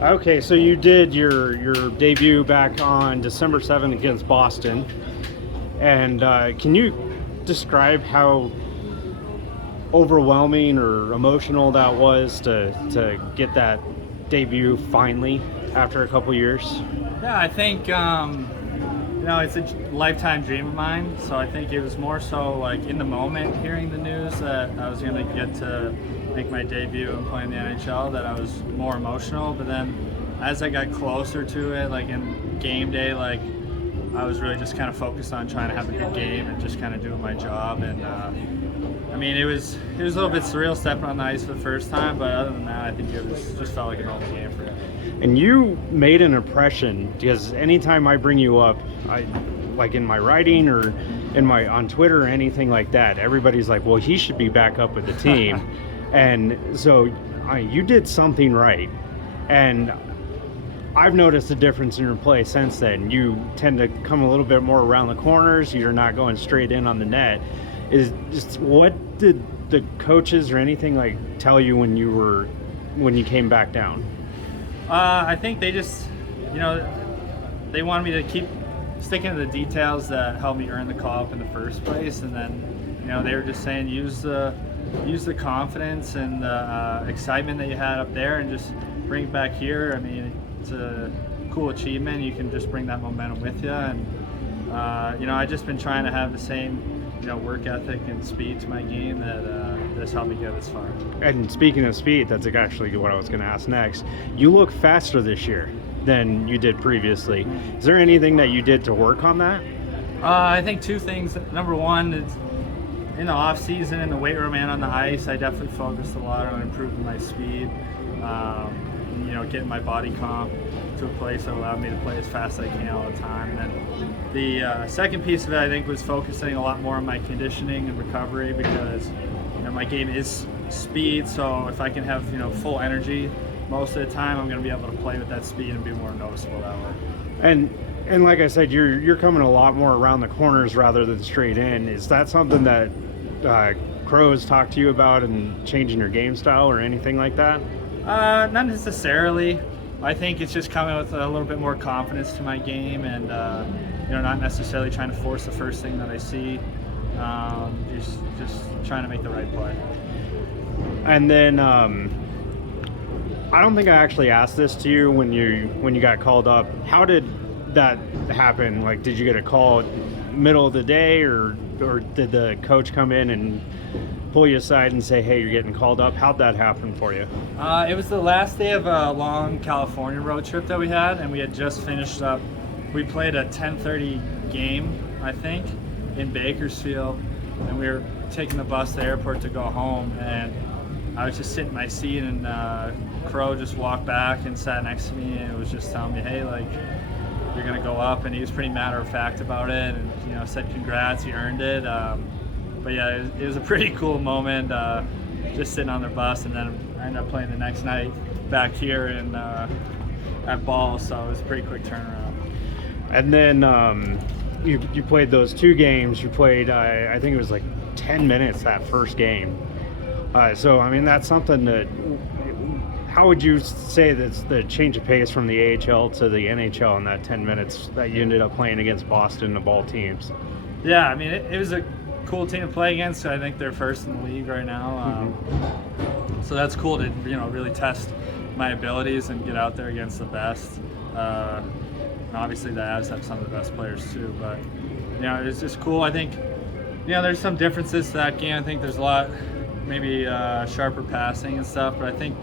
Okay, so you did your debut back on December 7th against Boston. And can you describe how overwhelming or emotional that was to get that debut finally after a couple years? Yeah, I think it's a lifetime dream of mine. So I think it was more so like in the moment, hearing the news that I was going to get to make my debut and play in the NHL, that I was more emotional. But then as I got closer to it, like in game day, like I was really just kind of focused on trying to have a good game and just kind of doing my job. And it was a little bit surreal stepping on the ice for the first time, but other than that, I think it was just felt like a normal game for me. And you made an impression, because anytime I bring you up, like in my writing or on Twitter or anything like that, everybody's like, well, he should be back up with the team. And so you did something right. And I've noticed a difference in your play since then. You tend to come a little bit more around the corners. You're not going straight in on the net. What did the coaches or anything like tell you when you came back down? I think they just, they wanted me to keep sticking to the details that helped me earn the call up in the first place, and then, they were just saying use the confidence and the excitement that you had up there and just bring it back here. I mean, it's a cool achievement. You can just bring that momentum with you, and I've just been trying to have the same work ethic and speed to my game that's helped me get this far. And speaking of speed, that's actually what I was going to ask next. You look faster this year than you did previously. Is there anything that you did to work on that? I think two things. Number one is in the off season, in the weight room and on the ice, I definitely focused a lot on improving my speed. Getting my body comp to a place that allowed me to play as fast as I can all the time. And then the second piece of it, I think, was focusing a lot more on my conditioning and recovery, because my game is speed. So if I can have full energy most of the time, I'm going to be able to play with that speed and be more noticeable that way. And like I said, you're coming a lot more around the corners rather than straight in. Is that something that Crow's talked to you about and changing your game style or anything like that? Not necessarily. I think it's just coming with a little bit more confidence to my game, and not necessarily trying to force the first thing that I see. Just trying to make the right play. And then I don't think I actually asked this to you when you got called up. How did that happen? Like, did you get a call middle of the day, or did the coach come in and pull you aside and say, hey, you're getting called up? How'd that happen for you? It was the last day of a long California road trip that we had, and we had just finished up. We played a 10:30 game, I think, in Bakersfield, and we were taking the bus to the airport to go home, and I was just sitting in my seat, and Crow just walked back and sat next to me, and it was just telling me, hey, like, you're going to go up, and he was pretty matter-of-fact about it, and said congrats, you earned it. But yeah, it was a pretty cool moment, just sitting on their bus, and then I ended up playing the next night back here at Ball, so it was a pretty quick turnaround. And then you played those two games. You played, I think it was like 10 minutes that first game. So, I mean, that's something that, how would you say that's the change of pace from the AHL to the NHL in that 10 minutes that you ended up playing against Boston of all teams? Yeah, I mean, it was a cool team to play against. I think they're first in the league right now. So that's cool to really test my abilities and get out there against the best. And obviously the Avs have some of the best players too, but it's just cool. I think there's some differences to that game. I think there's a lot maybe sharper passing and stuff, but I think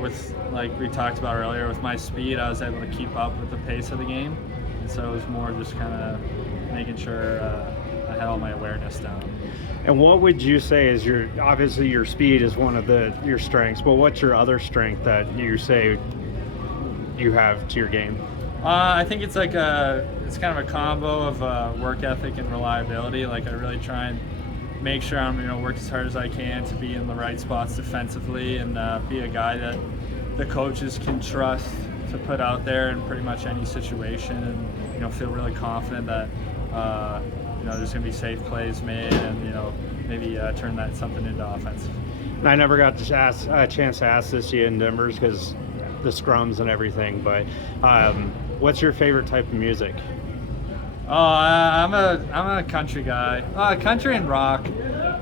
with, like we talked about earlier, with my speed, I was able to keep up with the pace of the game, and so it was more just kind of making sure I had all my awareness down. And what would you say is obviously your speed is one of your strengths, but what's your other strength that you say you have to your game? I think it's kind of a combo of work ethic and reliability. Like, I really try and make sure I'm work as hard as I can to be in the right spots defensively, and be a guy that the coaches can trust to put out there in pretty much any situation, and feel really confident that there's going to be safe plays made, and maybe turn that something into offense. And I never got a chance to ask this to you in Denver, because the scrums and everything. But what's your favorite type of music? Oh, I'm a country guy. Country and rock.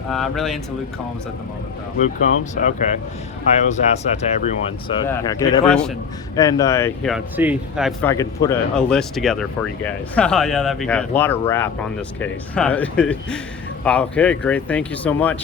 I'm really into Luke Combs at the moment, though. Luke Combs? Okay. I always ask that to everyone. So Yeah, get good everyone. question. And see if I could put a list together for you guys. Oh, yeah, that'd be Yeah, good. a lot of rap on this case. Okay, great. Thank you so much.